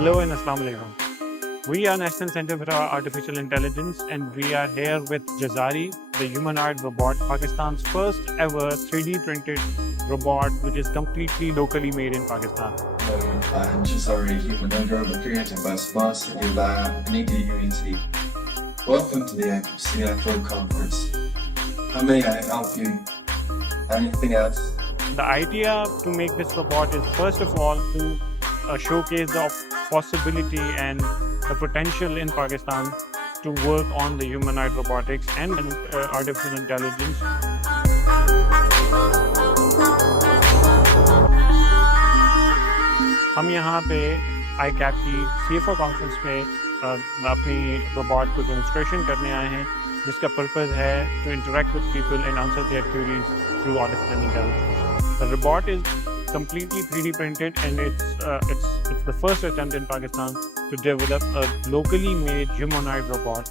Hello and Assalamu alaikum. We are National Center for Artificial Intelligence and we are here with Jazari, the humanoid robot, Pakistan's first ever 3D printed robot which is completely locally made in Pakistan. Hello, I'm Jazari, Humanoid robot created by Smart City Lab and NED University. Welcome to the CFO conference. How may I help you? Anything else? The idea to make this robot is first of all to showcase the possibility and the potential in Pakistan to work on the humanoid robotics and artificial intelligence. हम यहाँ पे ICAP की CFO conference में अपनी robot को demonstration करने आए हैं जिसका पर्पस है to interact with people and answer their queries through artificial intelligence. The robot is completely 3D printed and it's the first attempt in Pakistan to develop a locally made humanoid robot